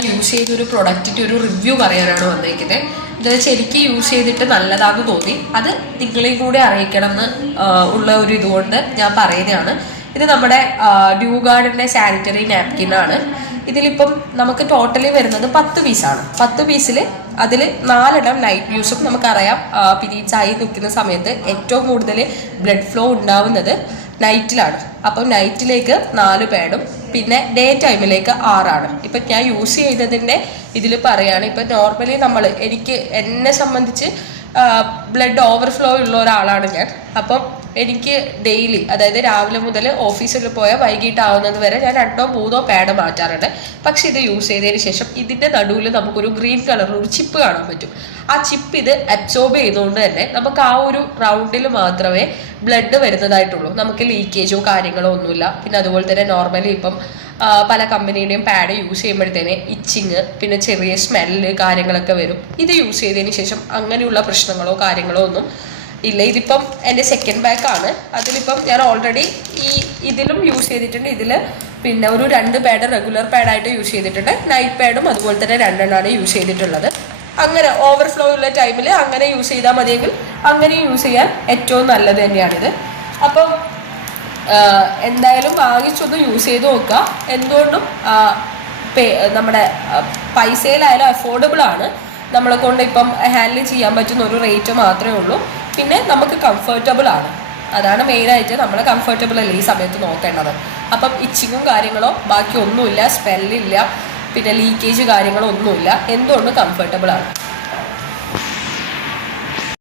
ഞാൻ യൂസ് ചെയ്തൊരു പ്രൊഡക്റ്റിൻ്റെ ഒരു റിവ്യൂ പറയാനാണ് വന്നേക്കുന്നത്. ഇത് ശരിക്കും യൂസ് ചെയ്തിട്ട് നല്ലതാണെന്ന് തോന്നി. അത് നിങ്ങളെയും കൂടെ അറിയിക്കണം എന്ന് ഉള്ള ഒരു ഇതുകൊണ്ട് ഞാൻ പറയുന്നതാണ്. ഇത് നമ്മുടെ ഡ്യൂ ഗാർഡിൻ്റെ സാനിറ്ററി നാപ്കിനാണ്. ഇതിലിപ്പം നമുക്ക് ടോട്ടലി വരുന്നത് 10 പീസാണ്. 10 പീസിൽ അതിൽ 4 നൈറ്റ് യൂസും. നമുക്കറിയാം പീരീഡ്സ് ആയി നിൽക്കുന്ന സമയത്ത് ഏറ്റവും കൂടുതൽ ബ്ലഡ് ഫ്ലോ ഉണ്ടാവുന്നത് നൈറ്റിലാണ്. അപ്പം നൈറ്റിലേക്ക് 4 പാഡും പിന്നെ ഡേ ടൈമിലേക്ക് 6. ഇപ്പം ഞാൻ യൂസ് ചെയ്തതിൻ്റെ ഇതിൽ പറയുകയാണ്. ഇപ്പം നോർമലി എന്നെ സംബന്ധിച്ച് ബ്ലഡ് ഓവർഫ്ലോ ഉള്ള ഒരാളാണ് ഞാൻ. അപ്പം എനിക്ക് ഡെയിലി, അതായത് രാവിലെ മുതൽ ഓഫീസിൽ പോയാൽ വൈകിട്ടാവുന്നത് വരെ ഞാൻ 2-3 പാഡ് മാറ്റാറുണ്ട്. പക്ഷെ ഇത് യൂസ് ചെയ്തതിന് ശേഷം ഇതിൻ്റെ നടുവിൽ നമുക്കൊരു ഗ്രീൻ കളർ ഒരു ചിപ്പ് കാണാൻ പറ്റും. ആ ചിപ്പ് ഇത് അബ്സോർബ് ചെയ്തുകൊണ്ട് തന്നെ നമുക്ക് ആ ഒരു റൗണ്ടിൽ മാത്രമേ ബ്ലഡ് വരുന്നതായിട്ടുള്ളൂ. നമുക്ക് ലീക്കേജോ കാര്യങ്ങളോ ഒന്നുമില്ല. പിന്നെ അതുപോലെ തന്നെ നോർമലി ഇപ്പം പല കമ്പനിയുടെയും പാഡ് യൂസ് ചെയ്യുമ്പോഴത്തേനെ ഇച്ചിങ്, പിന്നെ ചെറിയ സ്മെല്ല് കാര്യങ്ങളൊക്കെ വരും. ഇത് യൂസ് ചെയ്തതിന് ശേഷം അങ്ങനെയുള്ള പ്രശ്നങ്ങളോ കാര്യങ്ങളോ ഒന്നും ഇല്ല. ഇതിപ്പം എൻ്റെ സെക്കൻഡ് ബാക്കാണ്. അതിലിപ്പം ഞാൻ ഓൾറെഡി ഇതിലും യൂസ് ചെയ്തിട്ടുണ്ട്. ഇതിൽ പിന്നെ ഒരു 2 പാഡ് റെഗുലർ പാഡായിട്ട് യൂസ് ചെയ്തിട്ടുണ്ട്. നൈറ്റ് പാഡും അതുപോലെ തന്നെ 2 യൂസ് ചെയ്തിട്ടുള്ളത്. അങ്ങനെ ഓവർഫ്ലോ ഉള്ള ടൈമിൽ അങ്ങനെ യൂസ് ചെയ്താൽ മതിയെങ്കിൽ അങ്ങനെ യൂസ് ചെയ്യാൻ ഏറ്റവും നല്ലത് തന്നെയാണിത്. അപ്പം എന്തായാലും വാങ്ങിച്ചൊന്ന് യൂസ് ചെയ്ത് നോക്കുക. എന്തുകൊണ്ടും നമ്മുടെ പൈസയിലായാലും അഫോർഡബിൾ ആണ്. നമ്മളെ കൊണ്ട് ഇപ്പം ഹാൻഡിൽ ചെയ്യാൻ പറ്റുന്ന ഒരു റേറ്റ് മാത്രമേ ഉള്ളൂ. പിന്നെ നമുക്ക് കംഫർട്ടബിൾ ആണ്. അതാണ് മെയിനായിട്ട് നമ്മൾ കംഫർട്ടബിൾ അല്ലേ ഈ സമയത്ത് നോക്കേണ്ടത്. അപ്പം ഇച്ചിങ്ങും കാര്യങ്ങളോ ബാക്കി ഒന്നുമില്ല, സ്മെല്ലില്ല, പിന്നെ ലീക്കേജ് കാര്യങ്ങളോ ഒന്നുമില്ല. എന്തുകൊണ്ടും കംഫർട്ടബിൾ ആണ്.